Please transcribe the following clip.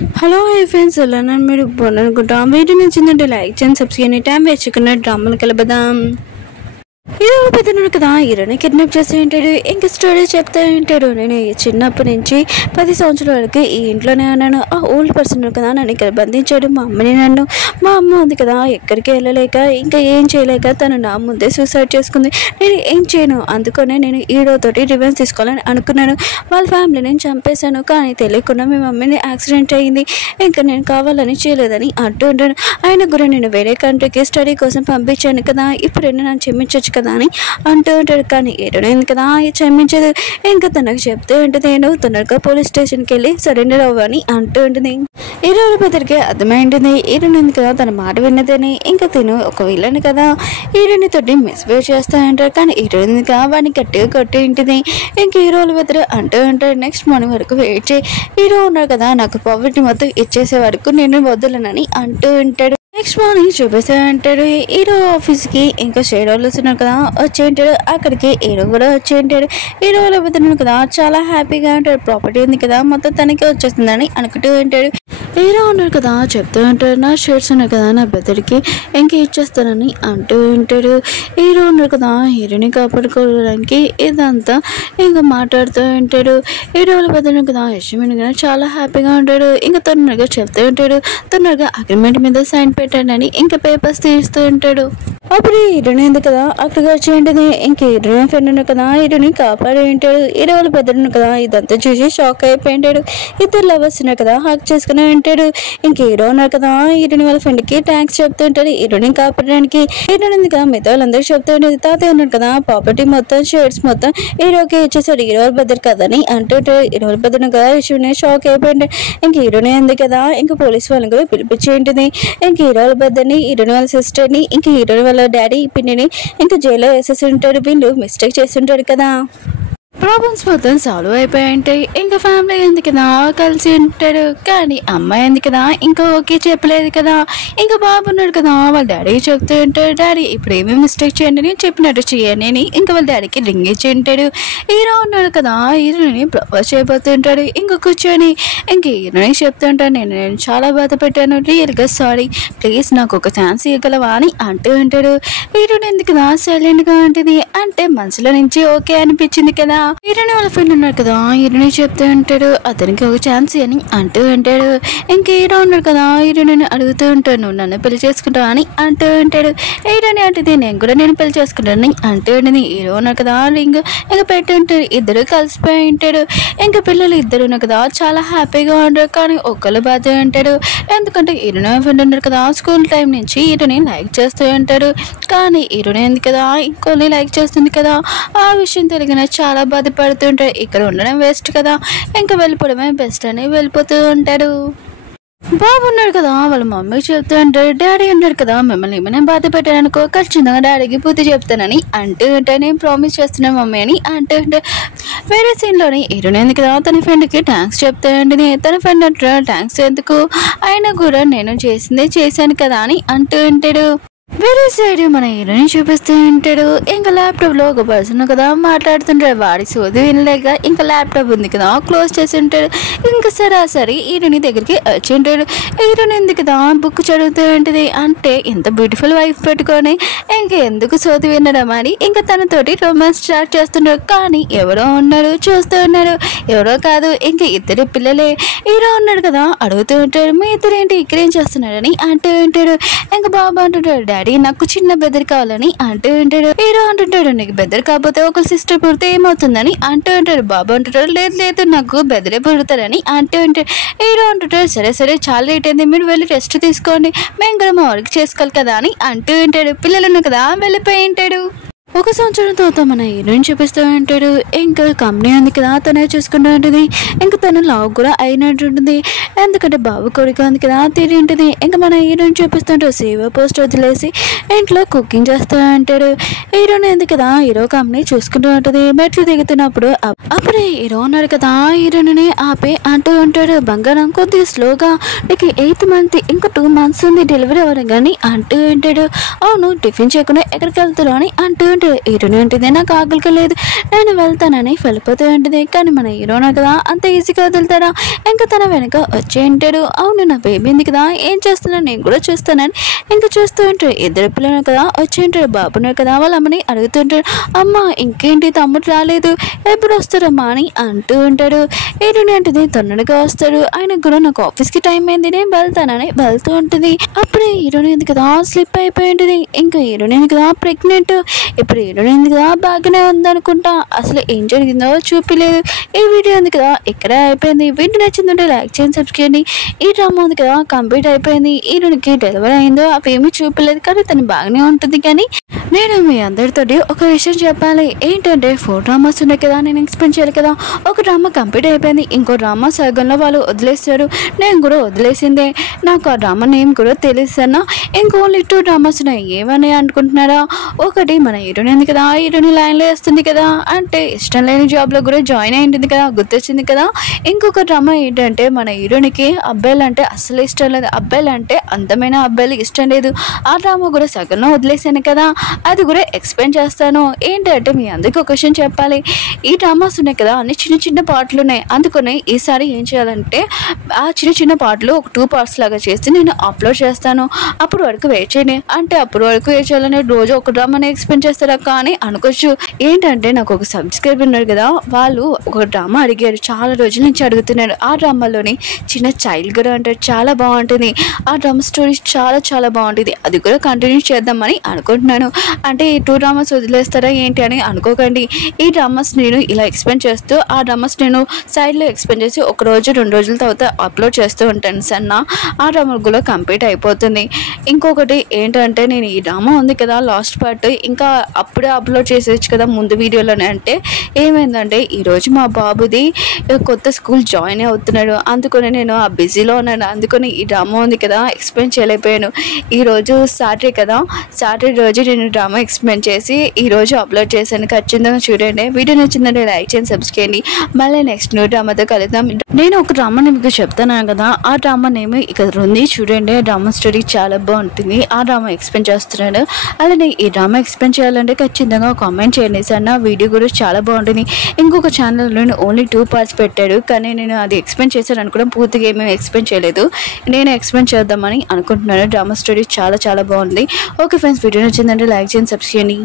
Hello hi friends, ఎలా మీరు బాగున్నారనుకుంటాం. Video నచ్చిందంటే లైక్ చేయండి, సబ్స్క్రైబ్ చేయండి. టైం వేస్ట్ చేయకుండా డ్రామాలు కలపదాం. హీరో పెద్దనుడు కదా, హీరోని కిడ్నాప్ చేస్తూ ఉంటాడు. ఇంక స్టోరీ చెప్తూ ఉంటాడు. నేను చిన్నప్పటి నుంచి 10 సంవత్సరాల వరకు ఈ ఇంట్లోనే ఉన్నాను. ఆ ఓల్డ్ పర్సన్ కదా నన్ను ఇక్కడ బంధించాడు. మా అమ్మ ఉంది కదా, ఎక్కడికి వెళ్ళలేక ఇంకా ఏం చేయలేక తను నా ముందే సూసైడ్ చేసుకుంది. నేను ఏం చేయను, అందుకనే నేను హీరోతోటి రివెంజ్ తీసుకోవాలని అనుకున్నాను. వాళ్ళ ఫ్యామిలీని చంపేశాను, కానీ తెలియకుండా మీ మమ్మీని యాక్సిడెంట్ అయ్యింది. ఇంకా నేను కావాలని చేయలేదని అంటూ ఉంటాను. ఆయన కూడా నేను వేరే కంట్రీకి స్టడీ కోసం పంపించాను కదా, ఇప్పుడు నన్ను క్షమించవచ్చు కదా అని అంటూ ఉంటాడు. కానీ ఏడైంది కదా క్షమించదు. ఇంకా తనకు చెప్తూ ఉంటుంది, నేను తొందరగా పోలీస్ స్టేషన్కి వెళ్ళి సరెండర్ అవ్వని అంటూ ఉంటుంది. హీరోల పెద్దరికి అర్థమైంటుంది. హీరోని కదా తన మాట విన్నదని. ఇంకా తిను ఒక విల్లని కదా హీరోని తోటి మిస్బిహేవ్ చేస్తూ ఉంటారు. కానీ హీరోయిన్ కదా వాడిని గట్టిగా కొట్టి ఉంటుంది. ఇంక హీరోల పెద్దరు అంటూ ఉంటారు, నెక్స్ట్ మార్నింగ్ వరకు వెయిట్ చేయి, హీరో ఉన్నారు కదా నాకు ప్రాపర్టీ మొత్తం ఇచ్చేసే వరకు నేను వదలనని అంటూ ఉంటాడు. నెక్స్ట్ మార్నింగ్ చూపిస్తూ అంటాడు. హీరో ఆఫీస్కి ఇంకా షేర్ వస్తున్నారు కదా వచ్చి ఉంటాడు. అక్కడికి హీరో కూడా వచ్చి ఉంటాడు. హీరో వాళ్ళ పెద్దను కదా చాలా హ్యాపీగా ఉంటాడు. ప్రాపర్టీ ఉంది కదా మొత్తం తనకి వచ్చేస్తుందని అనుకుంటూ ఉంటాడు. హీరో ఉన్నారు కదా చెప్తూ ఉంటాడు, నా షేర్స్ ఉన్నాయి కదా నా బెదరికి ఇంక ఇచ్చేస్తానని అంటూ ఉంటాడు. హీరో ఉన్నారు కదా హీరోని కాపాడుకోవడానికి ఇదంతా ఇంకా మాట్లాడుతూ ఉంటాడు. హీరో వాళ్ళ పెద్దను కదా యశ్విని కదా చాలా హ్యాపీగా ఉంటాడు. ఇంకా తొందరగా చెప్తూ ఉంటాడు, తొందరగా అగ్రిమెంట్ మీద సైన్ పెట్టాడని ఇంకా పేపర్స్ తీస్తూ ఉంటాడు. అప్పుడు హీరోని ఉంది కదా అక్కడికి వచ్చి ఉంటుంది. ఇంక హీరోని ఫ్రెండ్ ఉన్నారు కదా హీరోని కాపాడి ఉంటాడు. హీరో వాళ్ళ పెద్దలు కదా ఇదంతా చూసి షాక్ అయిపోయి ఉంటాడు. ఇద్దరు లవర్స్ ఉన్నారు కదా హక్ చేసుకుని ఉంటాడు. ఇంక హీరో ఉన్నారు కదా హీరోని వాళ్ళ ఫ్రెండ్ కి థ్యాంక్స్ చెప్తూ ఉంటాడు హీరోని కాపాడడానికి. హీరోని ఉంది కదా మిగతా వాళ్ళందరూ చెప్తూ ఉంటుంది, తాతయ్య ఉన్నాడు కదా ప్రాపర్టీ మొత్తం షేర్స్ మొత్తం హీరోకి ఇచ్చేసాడు, హీరో వాళ్ళ పెద్దరు కదని అంటుంటాడు. హీరో వాళ్ళ పెద్దను కదా హీరోని షాక్ అయిపోయింది. ఇంక హీరోని ఉంది కదా ఇంకా పోలీస్ వాళ్ళని కూడా పిలిపించి ఉంటుంది. ఇంక హీరో వాళ్ళ పెద్దని హీరోని వాళ్ళ సిస్టర్ని ఇంకా హీరోని వాళ్ళ డాడీ పిన్నిని ఇంకా జైల్లో వేసేసి ఉంటాడు. వీళ్ళు మిస్టేక్ చేస్తుంటాడు కదా. ప్రాబ్లమ్స్ మొత్తం సాల్వ్ అయిపోయి ఉంటాయి. ఇంకా ఫ్యామిలీ ఎందుకు కదా కలిసి ఉంటాడు. కానీ అమ్మాయి ఎందుకు కదా ఇంకా ఓకే చెప్పలేదు కదా. ఇంకా బాబు ఉన్నాడు కదా వాళ్ళ డాడీకి చెప్తూ ఉంటాడు, డాడీ ఇప్పుడు ఏమేమి మిస్టేక్ చేయండి నేను చెప్పినట్టు చేయని అని ఇంకా వాళ్ళ డాడీకి రింగ్ ఇచ్చి ఉంటాడు. హీరో ఉన్నాడు కదా హీరోని ప్రపోజ్ చేయబోతుంటాడు. ఇంకా కూర్చొని ఇంక హీరోని చెప్తూ ఉంటాడు, నేను చాలా బాధ పెట్టాను, రియల్గా సారీ, ప్లీజ్ నాకు ఒక ఛాన్స్ ఇవ్వగలవా అని అంటూ ఉంటాడు. హీరోని ఎందుకు కదా సైలెంట్గా ఉంటుంది. అంటే మనసులో నుంచి ఓకే అనిపించింది కదా. హీరోని వాళ్ళ ఫ్రెండ్ ఉన్నారు కదా హీరోని చెప్తూ ఉంటాడు, అతనికి ఒక ఛాన్స్ అని అంటూ ఉంటాడు. ఇంకా హీరో ఉన్నాడు కదా హీరోని అడుగుతూ ఉంటాడు, నువ్వు నన్ను పెళ్లి చేసుకుంటావు అని అంటూ ఉంటాడు. హీరోని అంటే నేను కూడా నేను పెళ్లి చేసుకుంటాను అంటూ ఉంటుంది. హీరో ఉన్నారు కదా రింగ్ ఇంకా పెట్టి ఉంటాడు. ఇద్దరు కలిసిపోయి ఉంటాడు. ఇంకా పిల్లలు ఇద్దరు ఉన్నారు కదా చాలా హ్యాపీగా ఉంటారు. కానీ ఒక్కళ్ళు బాధ ఉంటాడు. ఎందుకంటే హీరోని ఫ్రెండ్ ఉన్నారు కదా స్కూల్ టైం నుంచి హీరోని లైక్ చేస్తూ ఉంటాడు. కానీ హీరోని ఎందుకు కదా ఇంకోని లైక్ చేస్తుంది కదా, ఆ విషయం తెలియగానే చాలా బాధపడుతుంటాడు. ఇక్కడ ఉండడం వేస్ట్ కదా, ఇంకా వెళ్ళిపోవడమే బెస్ట్ అని వెళ్ళిపోతూ ఉంటాడు. బాబు ఉన్నాడు కదా వాళ్ళ మమ్మీకి చెప్తూ ఉంటాడు, డాడీ ఉన్నాడు కదా మిమ్మల్ని ఏమైనా బాధ పెట్టాననుకో ఖచ్చితంగా డాడీకి పూర్తి చెప్తానని అంటూ ఉంటే నేను ప్రామిస్ చేస్తున్నాను మమ్మీ అని అంటూ ఉంటే వేరే సీన్లోని హీరోని ఎందుకు కదా తన ఫ్రెండ్కి థ్యాంక్స్ చెప్తా ఉంటుంది. తన ఫ్రెండ్ అంటాడు, థ్యాంక్స్ ఎందుకు, అయినా కూడా నేను చేసిందే చేశాను కదా అని అంటూ ఉంటాడు. వేరే సైడ్ మన హీరోని చూపిస్తూ ఉంటాడు. ఇంకా ల్యాప్టాప్ లో ఒక పర్సన్ కదా మాట్లాడుతుంటాడు. వాడి సోది వినలేక ఇంకా ల్యాప్టాప్ ఉంది కదా క్లోజ్ చేసి ఉంటాడు. ఇంకా సరాసరి హీరోని దగ్గరికి వచ్చి ఉంటాడు. హీరోని ఎందుకు కదా బుక్ చదువుతూ ఉంటుంది. అంటే ఇంత బ్యూటిఫుల్ వైఫ్ పెట్టుకొని ఇంకా ఎందుకు సోది వినడం అని ఇంకా తనతోటి రొమాన్స్ స్టార్ట్ చేస్తుంటాడు. కానీ ఎవరో ఉన్నాడు చూస్తూ ఉన్నాడు, ఎవరో కాదు ఇంకా ఇద్దరు పిల్లలే. హీరో ఉన్నాడు కదా అడుగుతూ ఉంటాడు, మీ ఇద్దరు ఏంటి ఇక్కడేం చేస్తున్నాడని అంటూ ఉంటాడు. ఇంకా బాబా అంటుంటాడు, డాడీ నాకు చిన్న బ్రదర్ కావాలని అంటూ ఉంటాడు. హీరో అంటుంటాడు, నీకు బ్రదర్ కాకపోతే ఒక సిస్టర్ పుడితే ఏమవుతుందని అంటూ ఉంటాడు. బాబు అంటుంటాడు, లేదు లేదు నాకు బ్రదరే పుడతారని అంటూ ఉంటాడు. హీరో అంటుంటాడు, సరే సరే చాలా లేట్ అయింది, మీరు వెళ్ళి రెస్ట్ తీసుకోండి, మేము కూడా మా వర్క్ చేసుకోవాలి కదా అని అంటూ ఉంటాడు. పిల్లలను కదా వెళ్ళిపోయి ఉంటాడు. 1 సంవత్సరం తర్వాత మన హీరోయిన్ చూపిస్తూ ఉంటాడు. ఇంకా కంపెనీ ఉంది కదా తనే చూసుకుంటూ ఉంటుంది. ఇంకా తన లవ్ కూడా అయినట్టు ఉంటుంది. ఎందుకంటే బాబు కొడుకు ఉంది కదా తిరిగి ఉంటుంది. ఇంకా మన హీరోయిన్ చూపిస్తుంటాడు, సేవ పోస్ట్ వదిలేసి ఇంట్లో కుకింగ్ చేస్తూ ఉంటాడు. హీరోయిన్ ఉంది కదా హీరో కంపెనీ చూసుకుంటూ ఉంటుంది. మెట్లు దిగుతున్నప్పుడు అప్పుడే హీరో ఉన్నాడు కదా హీరోయిన్ ఆపే అంటూ ఉంటాడు, బంగారం కొద్దిగా స్లోగా, నీకు 8th month ఇంకా 2 months ఉంది డెలివరీ అవ్వడం కానీ అంటూ ఉంటాడు. అవును టిఫిన్ చేయకుండా ఎక్కడికి వెళ్తారు అని అంటూ అంటే హీరోని ఉంటుంది నాకు ఆకలిగా లేదు నేను వెళ్తానని వెళ్ళిపోతూ ఉంటుంది. కానీ మన హీరోనా కదా అంత ఈజీగా వదులుతారా? ఇంకా తన వెనక వచ్చే ఉంటాడు. అవును నా బేబీ ఉంది కదా ఏం చేస్తున్నా నేను కూడా చూస్తానని ఇంకా చూస్తూ ఉంటాడు. ఇద్దరు పిల్లలు కదా వచ్చి ఉంటాడు. బాబున్నారు కదా వాళ్ళ అమ్మని అడుగుతుంటాడు. అమ్మ ఇంకేంటి తమ్ముడు రాలేదు ఎప్పుడు వస్తారమ్మా అని అంటూ ఉంటాడు. హీరోని అంటుంది తొందరగా వస్తాడు ఆయనకు కూడా నాకు ఆఫీస్కి టైం అయింది నేను వెళ్తానని వెళ్తూ ఉంటుంది. అప్పుడే హీరోని ఉంది కదా స్లిప్ అయిపోయి ఉంటుంది. ఇంకా హీరోని ఉంది కదా ప్రెగ్నెంట్. ఇప్పుడు హీరోని ఉంది కదా బాగానే ఉందనుకుంటా. అసలు ఏం జరిగిందో చూపిలేదు. ఈ వీడియో ఉంది కదా ఇక్కడే అయిపోయింది. వీడియో నచ్చిందంటే లైక్ చేయండి సబ్స్క్రైబ్ చేయండి. ఈ డ్రామా ఉంది కదా కంప్లీట్ అయిపోయింది. హీరోనికి డెలివరీ అయిందో అవేమీ చూపలేదు కానీ తను బాగానే ఉంటుంది. కానీ నేను మీ అందరితోటి ఒక విషయం చెప్పాలి. ఏంటంటే 4 డ్రామాస్ ఉన్నాయి కదా నేను ఎక్స్ప్లెయిన్ చేయాలి కదా. ఒక డ్రామా కంప్లీట్ అయిపోయింది. ఇంకో డ్రామా సగంలో వాళ్ళు వదిలేస్తారు. నేను కూడా వదిలేసిందే. నాకు ఆ డ్రామా నేమ్ కూడా తెలిసాను. ఇంకో ఓన్లీ 2 డ్రామాస్ ఉన్నాయి. ఏమని అనుకుంటున్నారా? ఒకటి మన హీరోని ఉంది కదా హీరోని లైన్లో వేస్తుంది కదా అంటే ఇష్టం లేని జాబ్లో కూడా జాయిన్ అయి ఉంటుంది కదా గుర్తొచ్చింది కదా. ఇంకొక డ్రామా ఏంటంటే మన హీరోనికి అబ్బాయిలు అంటే అస్సలు ఇష్టం లేదు. అబ్బాయిలు అంటే అందమైన అబ్బాయిలు ఇష్టం లేదు. ఆ డ్రామా కూడా సగంలో వదిలేసాను కదా అది కూడా ఎక్స్ప్లెయిన్ చేస్తాను. ఏంటంటే మీ అందరికీ ఒక విషయం చెప్పాలి. ఈ డ్రామాస్ ఉన్నాయి కదా అన్ని చిన్న చిన్న పాటలు ఉన్నాయి. అందుకని ఈసారి ఏం చేయాలంటే ఆ చిన్న చిన్న పాటలు ఒక 2 పార్ట్స్ లాగా చేసి నేను అప్లోడ్ చేస్తాను. అప్పుడు వరకు వెయిట్ చేయండి. అంటే అప్పుడు వరకు వెయిట్ చేయాలని రోజు ఒక డ్రామాని ఎక్స్ప్లెయిన్ చేస్తారా కానీ అనుకోవచ్చు. ఏంటంటే నాకు ఒక సబ్స్క్రైబర్ ఉన్నారు కదా వాళ్ళు ఒక డ్రామా అడిగారు. చాలా రోజుల నుంచి అడుగుతున్నారు. ఆ డ్రామాలోని చిన్న చైల్డ్ కూడా అంటారు చాలా బాగుంటుంది. ఆ డ్రామా స్టోరీ చాలా చాలా బాగుంటుంది. అది కూడా కంటిన్యూ చేద్దామని అనుకుంటున్నాను. అంటే ఈ 2 డ్రామాస్ వదిలేస్తారా ఏంటి అని అనుకోకండి. ఈ డ్రామాస్ నేను ఇలా ఎక్స్ప్లెయిన్ చేస్తూ ఆ డ్రామాస్ నేను సైడ్లో ఎక్స్ప్లెయిన్ చేసి 1 రోజు 2 రోజుల తర్వాత అప్లోడ్ చేస్తూ ఉంటాను సన్న. ఆ డ్రామా కూడా కంప్లీట్ అయిపోతుంది. ఇంకొకటి ఏంటంటే నేను ఈ డ్రామా ఉంది కదా లాస్ట్ పార్ట్ ఇంకా అప్పుడే అప్లోడ్ చేసేయచ్చు కదా ముందు వీడియోలోనే. అంటే ఏమైందంటే ఈరోజు మా బాబుది కొత్త స్కూల్ జాయిన్ అవుతున్నాడు. అందుకని నేను ఆ బిజీలో ఉన్నాను. అందుకని ఈ డ్రామా ఉంది కదా ఎక్స్ప్లెయిన్ చేయలేకపోయాను. ఈరోజు సాటర్డే కదా సాటర్డే రోజు నేను డ్రామా ఎక్స్ప్లెయిన్ చేసి ఈరోజు అప్లోడ్ చేశాను. ఖచ్చితంగా చూడండి. వీడియో నచ్చిందంటే లైక్ చేయండి సబ్స్క్రైబ్ చేయండి. మళ్ళీ నెక్స్ట్ న్యూ డ్రామాతో కలుద్దాం. నేను ఒక డ్రామా మీకు చెప్తాను కదా ఆ డ్రామా నేమ్ ఇక్కడ ఉంది చూడండి. డ్రామా స్టోరీ చాలా బాగుంటుంది. ఆ డ్రామా ఎక్స్ప్లెయిన్ చేస్తున్నాడు. అలానే ఈ డ్రామా ఎక్స్ప్లెయిన్ చేయాలంటే ఖచ్చితంగా కామెంట్ చేయండి సార్. నా వీడియో కూడా చాలా బాగుంటుంది. ఇంకొక ఛానల్లో ఓన్లీ 2 పార్ట్స్ పెట్టాడు కానీ నేను అది ఎక్స్ప్లెయిన్ చేశాను అనుకోవడం పూర్తిగా ఏమేమి ఎక్స్ప్లెయిన్ చేయలేదు. నేను ఎక్స్ప్లెయిన్ చేద్దామని అనుకుంటున్నాను. డ్రామా స్టోరీ చాలా చాలా బాగుంది. ఓకే ఫ్రెండ్స్ వీడియో నచ్చిందంటే లైక్ చేయండి సబ్స్క్రైబ్ చేయండి.